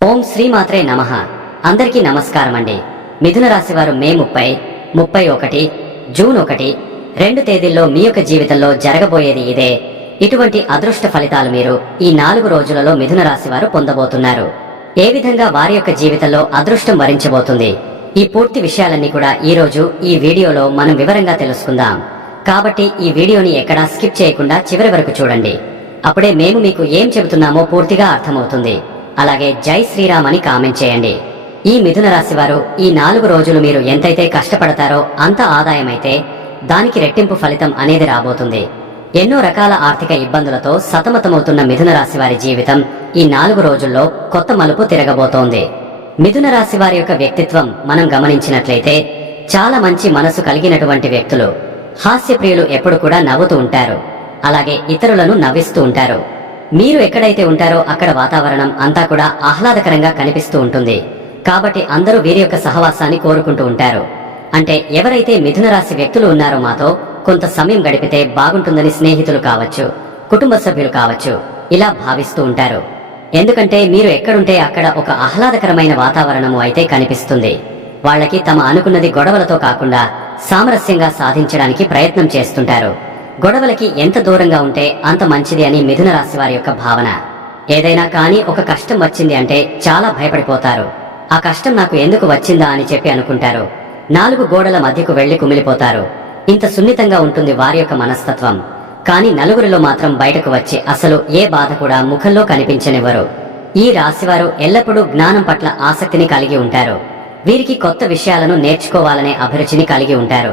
ఓం శ్రీమాత్రే నమః. అందరికీ నమస్కారం అండి. మిథున రాశి వారు మే 30, 31, జూన్ 1, 2 తేదీల్లో మీ యొక్క జీవితంలో జరగబోయేది ఇదే. ఇటువంటి అదృష్ట ఫలితాలు మీరు ఈ 4 రోజులలో మిథున రాశి వారు పొందబోతున్నారు. ఏ విధంగా వారి యొక్క జీవితంలో అదృష్టం వరించబోతుంది, ఈ పూర్తి విషయాలన్నీ కూడా ఈ రోజు ఈ వీడియోలో మనం వివరంగా తెలుసుకుందాం. కాబట్టి ఈ వీడియోని ఎక్కడా స్కిప్ చేయకుండా చివరి వరకు చూడండి. అప్పుడే మేము మీకు ఏం చెబుతున్నామో పూర్తిగా అర్థమవుతుంది. అలాగే జై శ్రీరామ్ అని కామెంట్ చేయండి. ఈ మిథున రాశి వారు ఈ 4 రోజులు మీరు ఎంతైతే కష్టపడతారో అంత ఆదాయం అయితే దానికి రెట్టింపు ఫలితం అనేది రాబోతుంది. ఎన్నో రకాల ఆర్థిక ఇబ్బందులతో సతమతమవుతున్న మిథున రాశి వారి జీవితం ఈ 4 రోజుల్లో కొత్త మలుపు తిరగబోతోంది. మిథున రాశి వారి యొక్క వ్యక్తిత్వం మనం గమనించినట్లయితే చాలా మంచి మనసు కలిగినటువంటి వ్యక్తులు. హాస్యప్రియులు, ఎప్పుడు కూడా నవ్వుతూ ఉంటారు. అలాగే ఇతరులను నవ్విస్తూ ఉంటారు. మీరు ఎక్కడైతే ఉంటారో అక్కడ వాతావరణం అంతా కూడా ఆహ్లాదకరంగా కనిపిస్తూ ఉంటుంది. కాబట్టి అందరూ వీరి యొక్క సహవాసాన్ని కోరుకుంటూ ఉంటారు. అంటే ఎవరైతే మిథున రాశి వ్యక్తులు ఉన్నారో మాతో కొంత సమయం గడిపితే బాగుంటుందని స్నేహితులు కావచ్చు, కుటుంబ సభ్యులు కావచ్చు, ఇలా భావిస్తూ ఉంటారు. ఎందుకంటే మీరు ఎక్కడుంటే అక్కడ ఒక ఆహ్లాదకరమైన వాతావరణము అయితే కనిపిస్తుంది. వాళ్ళకి తమ అనుకున్నది గొడవలతో కాకుండా సామరస్యంగా సాధించడానికి ప్రయత్నం చేస్తుంటారు. గొడవలకి ఎంత దూరంగా ఉంటే అంత మంచిది అని మిథున రాశి వారి యొక్క భావన. ఏదైనా కానీ ఒక కష్టం వచ్చింది అంటే చాలా భయపడిపోతారు. ఆ కష్టం నాకు ఎందుకు వచ్చిందా అని చెప్పి అనుకుంటారు. 4 గోడల మధ్యకు వెళ్లి కుమిలిపోతారు. ఇంత సున్నితంగా ఉంటుంది వారి యొక్క మనస్తత్వం. కానీ నలుగురిలో మాత్రం బయటకు వచ్చి అసలు ఏ బాధ కూడా ముఖంలో కనిపించనివ్వరు. ఈ రాశివారు ఎల్లప్పుడూ జ్ఞానం పట్ల ఆసక్తిని కలిగి ఉంటారు. వీరికి కొత్త విషయాలను నేర్చుకోవాలనే అభిరుచిని కలిగి ఉంటారు.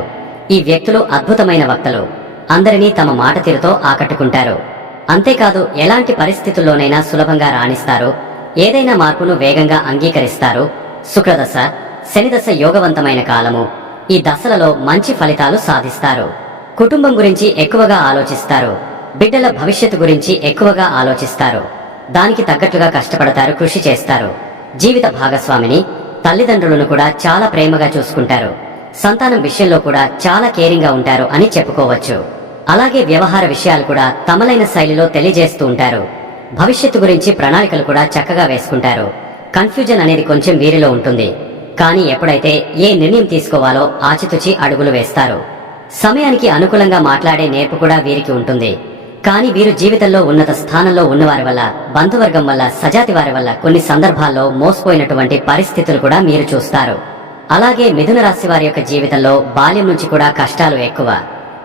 ఈ వ్యక్తులు అద్భుతమైన వక్తలు. అందరినీ తమ మాట తీరుతో ఆకట్టుకుంటారు. అంతేకాదు ఎలాంటి పరిస్థితుల్లోనైనా సులభంగా రాణిస్తారు. ఏదైనా మార్పును వేగంగా అంగీకరిస్తారు. శుక్రదశ, శనిదశ యోగవంతమైన కాలము. ఈ దశలలో మంచి ఫలితాలు సాధిస్తారు. కుటుంబం గురించి ఎక్కువగా ఆలోచిస్తారు. బిడ్డల భవిష్యత్తు గురించి ఎక్కువగా ఆలోచిస్తారు. దానికి తగ్గట్లుగా కష్టపడతారు, కృషి చేస్తారు. జీవిత భాగస్వామిని, తల్లిదండ్రులను కూడా చాలా ప్రేమగా చూసుకుంటారు. సంతానం విషయంలో కూడా చాలా కేరింగ్ గా ఉంటారు అని చెప్పుకోవచ్చు. అలాగే వ్యవహార విషయాలు కూడా తమలైన శైలిలో తెలియజేస్తూ ఉంటారు. భవిష్యత్తు గురించి ప్రణాళికలు కూడా చక్కగా వేసుకుంటారు. కన్ఫ్యూజన్ అనేది కొంచెం వీరిలో ఉంటుంది. కానీ ఎప్పుడైతే ఏ నిర్ణయం తీసుకోవాలో ఆచితూచి అడుగులు వేస్తారు. సమయానికి అనుకూలంగా మాట్లాడే నేర్పు కూడా వీరికి ఉంటుంది. కానీ వీరు జీవితంలో ఉన్నత స్థానంలో ఉన్నవారి వల్ల, బంధువర్గం వల్ల, సజాతి వారి వల్ల కొన్ని సందర్భాల్లో మోసపోయినటువంటి పరిస్థితులు కూడా మీరు చూస్తారు. అలాగే మిథున రాశి వారి యొక్క జీవితంలో బాల్యం నుంచి కూడా కష్టాలు ఎక్కువ.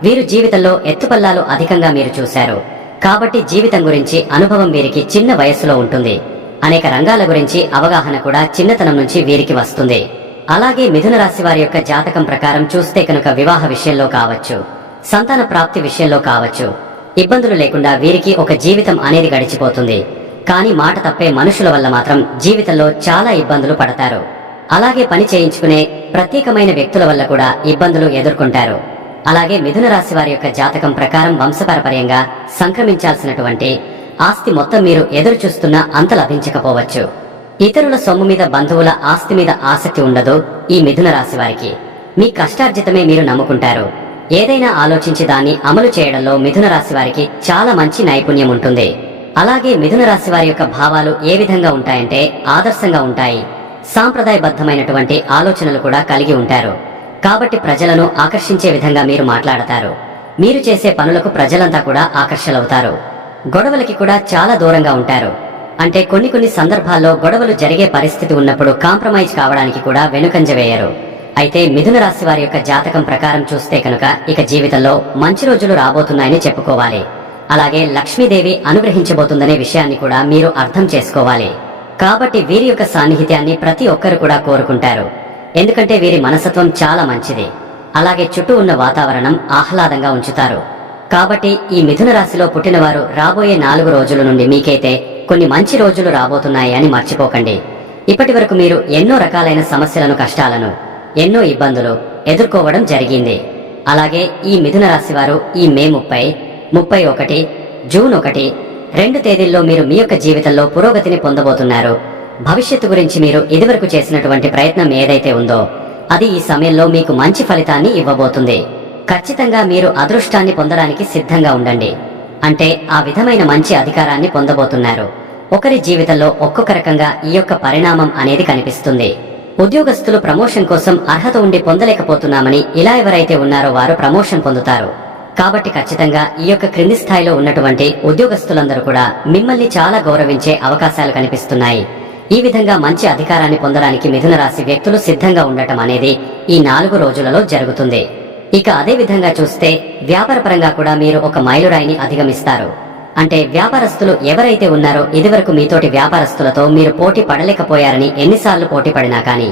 వీరు జీవితంలో ఎత్తుపల్లాలు అధికంగా మీరు చూశారు. కాబట్టి జీవితం గురించి అనుభవం వీరికి చిన్న వయస్సులో ఉంటుంది. అనేక రంగాల గురించి అవగాహన కూడా చిన్నతనం నుంచి వీరికి వస్తుంది. అలాగే మిథున రాశి వారి యొక్క జాతకం ప్రకారం చూస్తే కనుక వివాహ విషయంలో కావచ్చు, సంతాన ప్రాప్తి విషయంలో కావచ్చు, ఇబ్బందులు లేకుండా వీరికి ఒక జీవితం అనేది గడిచిపోతుంది. కానీ మాట తప్పే మనుషుల వల్ల మాత్రం జీవితంలో చాలా ఇబ్బందులు పడతారు. అలాగే పని చేయించుకునే ప్రత్యేకమైన వ్యక్తుల వల్ల కూడా ఇబ్బందులు ఎదుర్కొంటారు. అలాగే మిథున రాశి వారి యొక్క జాతకం ప్రకారం వంశపారపర్యంగా సంక్రమించాల్సినటువంటి ఆస్తి మొత్తం మీరు ఎదురు చూస్తున్నా అంత లభించకపోవచ్చు. ఇతరుల సొమ్ము మీద, బంధువుల ఆస్తి మీద ఆసక్తి ఉండదు ఈ మిథున రాశి వారికి. మీ కష్టార్జితమే మీరు నమ్ముకుంటారు. ఏదైనా ఆలోచించి దాన్ని అమలు చేయడంలో మిథున రాశి వారికి చాలా మంచి నైపుణ్యం ఉంటుంది. అలాగే మిథున రాశి వారి యొక్క భావాలు ఏ విధంగా ఉంటాయంటే ఆదర్శంగా ఉంటాయి. సాంప్రదాయబద్ధమైనటువంటి ఆలోచనలు కూడా కలిగి ఉంటారు. కాబట్టి ప్రజలను ఆకర్షించే విధంగా మీరు మాట్లాడతారు. మీరు చేసే పనులకు ప్రజలంతా కూడా ఆకర్షలవుతారు. గొడవలకి కూడా చాలా దూరంగా ఉంటారు. అంటే కొన్ని సందర్భాల్లో గొడవలు జరిగే పరిస్థితి ఉన్నప్పుడు కాంప్రమైజ్ కావడానికి కూడా వెనుకంజ వేయరు. అయితే మిథున రాశి వారి యొక్క జాతకం ప్రకారం చూస్తే కనుక ఇక జీవితంలో మంచి రోజులు రాబోతున్నాయని చెప్పుకోవాలి. అలాగే లక్ష్మీదేవి అనుగ్రహించబోతుందనే విషయాన్ని కూడా మీరు అర్థం చేసుకోవాలి. కాబట్టి వీరి యొక్క సాన్నిహిత్యాన్ని ప్రతి ఒక్కరు కూడా కోరుకుంటారు. ఎందుకంటే వీరి మనస్తత్వం చాలా మంచిది. అలాగే చుట్టూ ఉన్న వాతావరణం ఆహ్లాదంగా ఉంచుతారు. కాబట్టి ఈ మిథున రాశిలో పుట్టినవారు రాబోయే 4 రోజుల నుండి మీకైతే కొన్ని మంచి రోజులు రాబోతున్నాయి అని మర్చిపోకండి. ఇప్పటి వరకు మీరు ఎన్నో రకాలైన సమస్యలను, కష్టాలను, ఎన్నో ఇబ్బందులు ఎదుర్కోవడం జరిగింది. అలాగే ఈ మిథున రాశి వారు ఈ మే 30, 31, జూన్ 1, 2 తేదీల్లో మీరు మీ యొక్క జీవితంలో పురోగతిని పొందబోతున్నారు. భవిష్యత్తు గురించి మీరు ఇదివరకు చేసినటువంటి ప్రయత్నం ఏదైతే ఉందో అది ఈ సమయంలో మీకు మంచి ఫలితాన్ని ఇవ్వబోతుంది. ఖచ్చితంగా మీరు అదృష్టాన్ని పొందడానికి సిద్ధంగా ఉండండి. అంటే ఆ విధమైన మంచి అధికారాన్ని పొందబోతున్నారు. ఒకరి జీవితంలో ఒక్కొక్క రకంగా ఈ యొక్క పరిణామం అనేది కనిపిస్తుంది. ఉద్యోగస్తులు ప్రమోషన్ కోసం అర్హత ఉండి పొందలేకపోతున్నామని ఇలా ఎవరైతే ఉన్నారో వారు ప్రమోషన్ పొందుతారు. కాబట్టి ఖచ్చితంగా ఈ యొక్క క్రింది స్థాయిలో ఉన్నటువంటి ఉద్యోగస్తులందరూ కూడా మిమ్మల్ని చాలా గౌరవించే అవకాశాలు కనిపిస్తున్నాయి. ఈ విధంగా మంచి అధికారాన్ని పొందడానికి మిథున రాశి వ్యక్తులు సిద్ధంగా ఉండటం అనేది ఈ 4 రోజులలో జరుగుతుంది. ఇక అదే విధంగా చూస్తే వ్యాపారపరంగా కూడా మీరు ఒక మైలురాయిని అధిగమిస్తారు. అంటే వ్యాపారస్తులు ఎవరైతే ఉన్నారో ఇదివరకు మీతోటి వ్యాపారస్తులతో మీరు పోటీ పడలేకపోయారని, ఎన్నిసార్లు పోటీ పడినా కానీ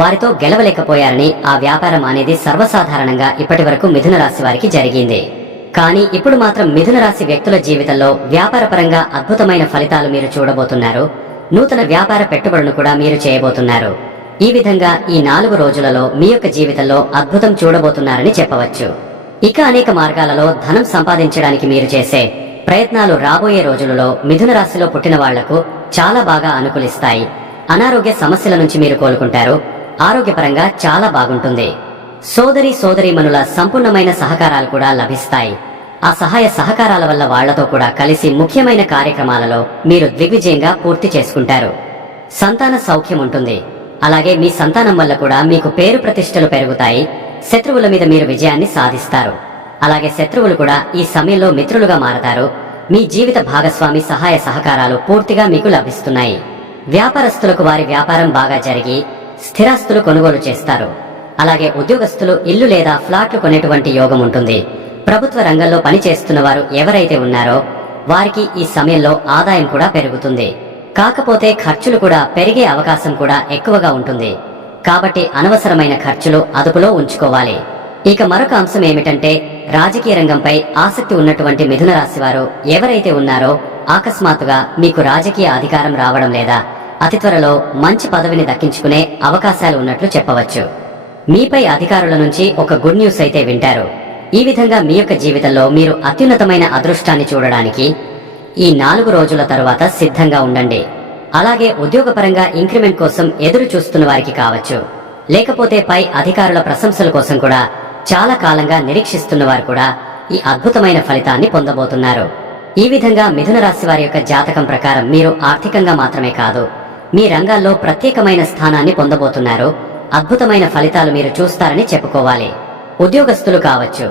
వారితో గెలవలేకపోయారని, ఆ వ్యాపారం అనేది సర్వసాధారణంగా ఇప్పటి వరకు మిథున రాశి వారికి జరిగింది. కానీ ఇప్పుడు మాత్రం మిథున రాశి వ్యక్తుల జీవితంలో వ్యాపారపరంగా అద్భుతమైన ఫలితాలు మీరు చూడబోతున్నారు. నూతన వ్యాపార పెట్టుబడులను కూడా మీరు చేయబోతున్నారు. ఈ విధంగా ఈ 4 రోజులలో మీ యొక్క జీవితంలో అద్భుతం చూడబోతున్నారని చెప్పవచ్చు. ఇక అనేక మార్గాలలో ధనం సంపాదించడానికి మీరు చేసే ప్రయత్నాలు రాబోయే రోజులలో మిథున రాశిలో పుట్టిన వాళ్లకు చాలా బాగా అనుకూలిస్తాయి. అనారోగ్య సమస్యల నుంచి మీరు కోలుకుంటారు. ఆరోగ్యపరంగా చాలా బాగుంటుంది. సోదరీమణుల సంపూర్ణమైన సహకారాలు కూడా లభిస్తాయి. ఆ సహాయ సహకారాల వల్ల వాళ్లతో కూడా కలిసి ముఖ్యమైన కార్యక్రమాలలో మీరు దిగ్విజయంగా పూర్తి చేసుకుంటారు. సంతాన సౌఖ్యం ఉంటుంది. అలాగే మీ సంతానం వల్ల కూడా మీకు పేరు ప్రతిష్టలు పెరుగుతాయి. శత్రువుల మీద మీరు విజయాన్ని సాధిస్తారు. అలాగే శత్రువులు కూడా ఈ సమయంలో మిత్రులుగా మారతారు. మీ జీవిత భాగస్వామి సహాయ సహకారాలు పూర్తిగా మీకు లభిస్తున్నాయి. వ్యాపారస్తులకు వారి వ్యాపారం బాగా జరిగి స్థిరాస్తులు కొనుగోలు చేస్తారు. అలాగే ఉద్యోగస్తులు ఇల్లు లేదా ఫ్లాట్లు కొనేటువంటి యోగం ఉంటుంది. ప్రభుత్వ రంగంలో పనిచేస్తున్న వారు ఎవరైతే ఉన్నారో వారికి ఈ సమయంలో ఆదాయం కూడా పెరుగుతుంది. కాకపోతే ఖర్చులు కూడా పెరిగే అవకాశం కూడా ఎక్కువగా ఉంటుంది. కాబట్టి అనవసరమైన ఖర్చులు అదుపులో ఉంచుకోవాలి. ఇక మరొక అంశం ఏమిటంటే, రాజకీయ రంగంపై ఆసక్తి ఉన్నటువంటి మిథున రాశి వారు ఎవరైతే ఉన్నారో అకస్మాత్తుగా మీకు రాజకీయ అధికారం రావడం లేదా అతి త్వరలో మంచి పదవిని దక్కించుకునే అవకాశాలు ఉన్నట్లు చెప్పవచ్చు. మీపై అధికారుల నుంచి ఒక గుడ్ న్యూస్ అయితే వింటారు. ఈ విధంగా మీ యొక్క జీవితంలో మీరు అత్యున్నతమైన అదృష్టాన్ని చూడడానికి ఈ 4 రోజుల తరువాత సిద్ధంగా ఉండండి. అలాగే ఉద్యోగపరంగా ఇంక్రిమెంట్ కోసం ఎదురు చూస్తున్న వారికి కావచ్చు, లేకపోతే పై అధికారుల ప్రశంసల కోసం కూడా చాలా కాలంగా నిరీక్షిస్తున్న వారు కూడా ఈ అద్భుతమైన ఫలితాన్ని పొందబోతున్నారు. ఈ విధంగా మిథున రాశి వారి యొక్క జాతకం ప్రకారం మీరు ఆర్థికంగా మాత్రమే కాదు, మీ రంగాల్లో ప్రత్యేకమైన స్థానాన్ని పొందబోతున్నారు. అద్భుతమైన ఫలితాలు మీరు చూస్తారని చెప్పుకోవాలి. ఉద్యోగస్తులు కావచ్చు,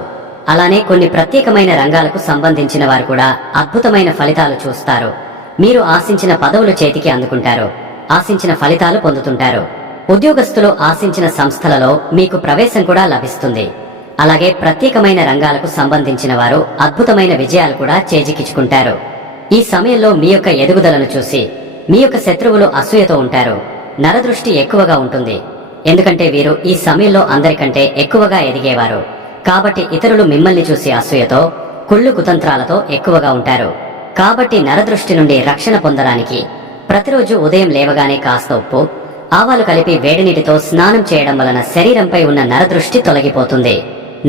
అలానే కొన్ని ప్రత్యేకమైన రంగాలకు సంబంధించిన వారు కూడా అద్భుతమైన ఫలితాలు చూస్తారు. మీరు ఆశించిన పదవులు చేతికి అందుకుంటారు. ఆశించిన ఫలితాలు పొందుతుంటారు. ఉద్యోగస్తులు ఆశించిన సంస్థలలో మీకు ప్రవేశం కూడా లభిస్తుంది. అలాగే ప్రత్యేకమైన రంగాలకు సంబంధించిన వారు అద్భుతమైన విజయాలు కూడా చేజిక్కించుకుంటారు. ఈ సమయంలో మీ యొక్క ఎదుగుదలను చూసి మీ యొక్క శత్రువులు అసూయతో ఉంటారు. నరదృష్టి ఎక్కువగా ఉంటుంది. ఎందుకంటే వీరు ఈ సమయంలో అందరికంటే ఎక్కువగా ఎదిగేవారు. కాబట్టి ఇతరులు మిమ్మల్ని చూసి అసూయతో, కుళ్ళు కుతంత్రాలతో ఎక్కువగా ఉంటారు. కాబట్టి నరదృష్టి నుండి రక్షణ పొందడానికి ప్రతిరోజు ఉదయం లేవగానే కాస్త ఉప్పు, ఆవాలు కలిపి వేడినీటితో స్నానం చేయడం వలన శరీరంపై ఉన్న నరదృష్టి తొలగిపోతుంది.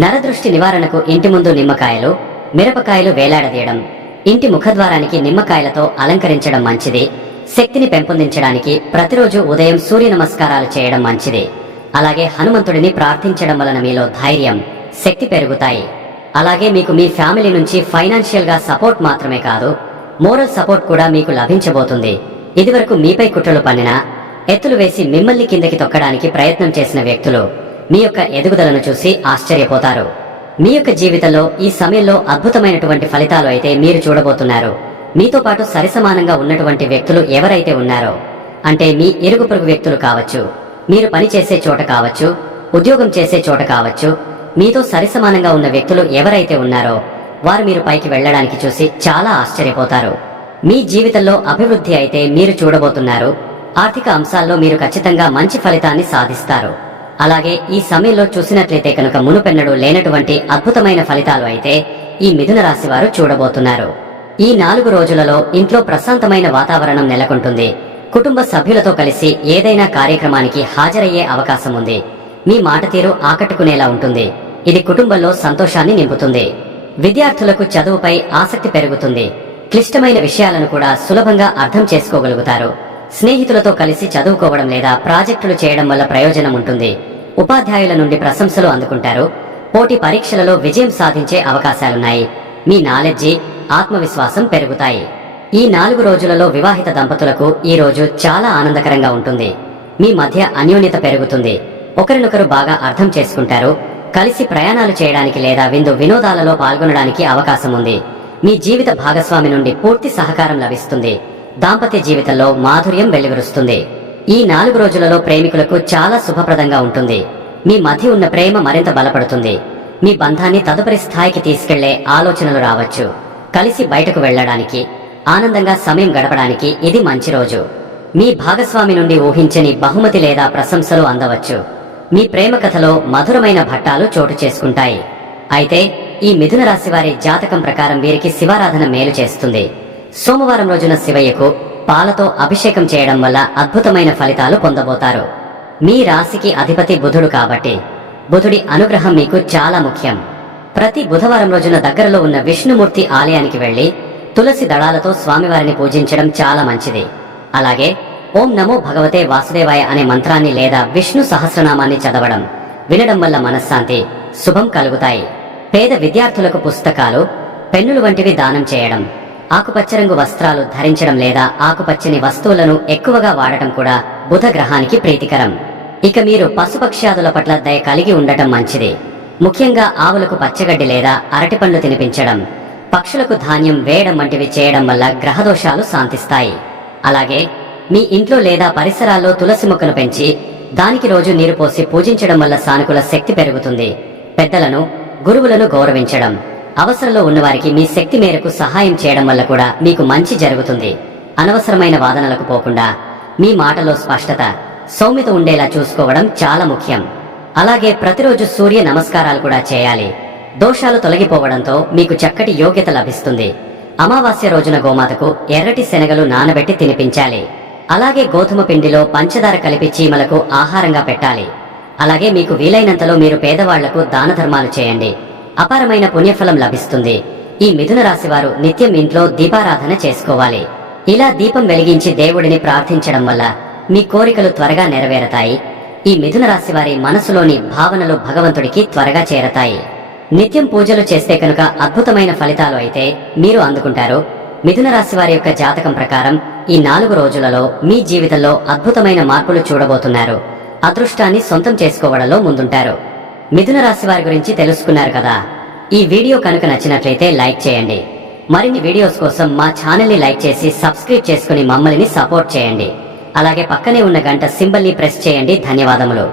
నరదృష్టి నివారణకు ఇంటి ముందు నిమ్మకాయలు, మిరపకాయలు వేలాడదీయడం, ఇంటి ముఖద్వారానికి నిమ్మకాయలతో అలంకరించడం మంచిది. శక్తిని పెంపొందించడానికి ప్రతిరోజు ఉదయం సూర్య నమస్కారాలు చేయడం మంచిది. అలాగే హనుమంతుడిని ప్రార్థించడం వలన మీలో ధైర్యం, శక్తి పెరుగుతాయి. అలాగే మీకు మీ ఫ్యామిలీ నుంచి ఫైనాన్షియల్ గా సపోర్ట్ మాత్రమే కాదు, మోరల్ సపోర్ట్ కూడా మీకు లభించబోతుంది. ఇదివరకు మీపై కుట్రలు పన్నినా, ఎత్తులు వేసి మిమ్మల్ని కిందకి తొక్కడానికి ప్రయత్నం చేసిన వ్యక్తులు మీ యొక్క ఎదుగుదలను చూసి ఆశ్చర్యపోతారు. మీ యొక్క జీవితంలో ఈ సమయంలో అద్భుతమైనటువంటి ఫలితాలు అయితే మీరు చూడబోతున్నారు. మీతో పాటు సరిసమానంగా ఉన్నటువంటి వ్యక్తులు ఎవరైతే ఉన్నారో, అంటే మీ ఇరుగు పొరుగు వ్యక్తులు కావచ్చు, మీరు పనిచేసే చోట కావచ్చు, ఉద్యోగం చేసే చోట కావచ్చు, మీతో సరిసమానంగా ఉన్న వ్యక్తులు ఎవరైతే ఉన్నారో వారు మీరు పైకి వెళ్లడానికి చూసి చాలా ఆశ్చర్యపోతారు. మీ జీవితంలో అభివృద్ధి అయితే మీరు చూడబోతున్నారు. ఆర్థిక అంశాల్లో మీరు ఖచ్చితంగా మంచి ఫలితాన్ని సాధిస్తారు. అలాగే ఈ సమయంలో చూసినట్లయితే కనుక మునుపెన్నడూ లేనటువంటి అద్భుతమైన ఫలితాలు అయితే ఈ మిథున రాశి వారు చూడబోతున్నారు. ఈ 4 రోజులలో ఇంట్లో ప్రశాంతమైన వాతావరణం నెలకొంటుంది. కుటుంబ సభ్యులతో కలిసి ఏదైనా కార్యక్రమానికి హాజరయ్యే అవకాశం ఉంది. మీ మాట తీరు ఆకట్టుకునేలా ఉంటుంది. ఇది కుటుంబంలో సంతోషాన్ని నింపుతుంది. విద్యార్థులకు చదువుపై ఆసక్తి పెరుగుతుంది. క్లిష్టమైన విషయాలను కూడా సులభంగా అర్థం చేసుకోగలుగుతారు. స్నేహితులతో కలిసి చదువుకోవడం లేదా ప్రాజెక్టులు చేయడం వల్ల ప్రయోజనం ఉంటుంది. ఉపాధ్యాయుల నుండి ప్రశంసలు అందుకుంటారు. పోటీ పరీక్షలలో విజయం సాధించే అవకాశాలున్నాయి. మీ నాలెడ్జి, ఆత్మవిశ్వాసం పెరుగుతాయి. ఈ 4 రోజులలో వివాహిత దంపతులకు ఈ రోజు చాలా ఆనందకరంగా ఉంటుంది. మీ మధ్య అన్యోన్యత పెరుగుతుంది. ఒకరినొకరు బాగా అర్థం చేసుకుంటారు. కలిసి ప్రయాణాలు చేయడానికి లేదా వినోదాలలో పాల్గొనడానికి అవకాశం ఉంది. మీ జీవిత భాగస్వామి నుండి పూర్తి సహకారం లభిస్తుంది. దాంపత్య జీవితంలో మాధుర్యం వెలువరుస్తుంది. ఈ 4 రోజులలో ప్రేమికులకు చాలా శుభప్రదంగా ఉంటుంది. మీ మధ్య ఉన్న ప్రేమ మరింత బలపడుతుంది. మీ బంధాన్ని తదుపరి స్థాయికి తీసుకెళ్లే ఆలోచనలు రావచ్చు. కలిసి బయటకు వెళ్లడానికి, ఆనందంగా సమయం గడపడానికి ఇది మంచి రోజు. మీ భాగస్వామి నుండి ఊహించని బహుమతి లేదా ప్రశంసలు అందవచ్చు. మీ ప్రేమ కథలో మధురమైన ఘట్టాలు చోటు చేసుకుంటాయి. అయితే ఈ మిథున రాశి వారి జాతకం ప్రకారం వీరికి శివారాధన మేలు చేస్తుంది. సోమవారం రోజున శివయ్యకు పాలతో అభిషేకం చేయడం వల్ల అద్భుతమైన ఫలితాలు పొందబోతారు. మీ రాశికి అధిపతి బుధుడు కాబట్టి బుధుడి అనుగ్రహం మీకు చాలా ముఖ్యం. ప్రతి బుధవారం రోజున దగ్గరలో ఉన్న విష్ణుమూర్తి ఆలయానికి వెళ్లి తులసి దళాలతో స్వామివారిని పూజించడం చాలా మంచిది. అలాగే ఓం నమో భగవతే వాసుదేవాయ అనే మంత్రాన్ని లేదా విష్ణు సహస్రనామాన్ని చదవడం, వినడం వల్ల మనశ్శాంతి, శుభం కలుగుతాయి. పేద విద్యార్థులకు పుస్తకాలు, పెన్నులు వంటివి దానం చేయడం, ఆకుపచ్చ రంగు వస్త్రాలు ధరించడం లేదా ఆకుపచ్చని వస్తువులను ఎక్కువగా వాడటం కూడా బుధ గ్రహానికి ప్రీతికరం. ఇక మీరు పశుపక్ష్యాదుల పట్ల దయ కలిగి ఉండటం మంచిది. ముఖ్యంగా ఆవులకు పచ్చగడ్డి లేదా అరటిపండ్లు తినిపించడం, పక్షులకు ధాన్యం వేయడం వంటివి చేయడం వల్ల గ్రహదోషాలు శాంతిస్తాయి. అలాగే మీ ఇంట్లో లేదా పరిసరాల్లో తులసి మొక్కను పెంచి దానికి రోజు నీరు పోసి పూజించడం వల్ల సానుకూల శక్తి పెరుగుతుంది. పెద్దలను, గురువులను గౌరవించడం, అవసరంలో ఉన్నవారికి మీ శక్తి మేరకు సహాయం చేయడం వల్ల కూడా మీకు మంచి జరుగుతుంది. అనవసరమైన వాదనలకు పోకుండా మీ మాటలో స్పష్టత, సౌమ్యత ఉండేలా చూసుకోవడం చాలా ముఖ్యం. అలాగే ప్రతిరోజు సూర్య నమస్కారాలు కూడా చేయాలి. దోషాలు తొలగిపోవడంతో మీకు చక్కటి యోగ్యత లభిస్తుంది. అమావాస్య రోజున గోమాతకు ఎర్రటి శనగలు నానబెట్టి తినిపించాలి. అలాగే గోధుమ పిండిలో పంచదార కలిపి చీమలకు ఆహారంగా పెట్టాలి. అలాగే మీకు వీలైనంతలో మీరు పేదవాళ్లకు దాన ధర్మాలు చేయండి. అపారమైన పుణ్యఫలం లభిస్తుంది. ఈ మిథున రాశి వారు నిత్యం ఇంట్లో దీపారాధన చేసుకోవాలి. ఇలా దీపం వెలిగించి దేవుడిని ప్రార్థించడం వల్ల మీ కోరికలు త్వరగా నెరవేరతాయి. ఈ మిథున రాశి వారి మనసులోని భావనలు భగవంతుడికి త్వరగా చేరతాయి. నిత్యం పూజలు చేస్తే కనుక అద్భుతమైన ఫలితాలు అయితే మీరు అందుకుంటారు. మిథున రాశి వారి యొక్క జాతకం ప్రకారం ఈ 4 రోజులలో మీ జీవితంలో అద్భుతమైన మార్పులు చూడబోతున్నారు. అదృష్టాన్ని సొంతం చేసుకోవడంలో ముందుంటారు. మిథున రాశి వారి గురించి తెలుసుకున్నారు కదా. ఈ వీడియో కనుక నచ్చినట్లయితే లైక్ చేయండి. మరిన్ని వీడియోస్ కోసం మా ఛానల్ ని లైక్ చేసి సబ్స్క్రైబ్ చేసుకుని మమ్మల్ని సపోర్ట్ చేయండి. అలాగే పక్కనే ఉన్న గంట సింబల్ ని ప్రెస్ చేయండి. ధన్యవాదములు.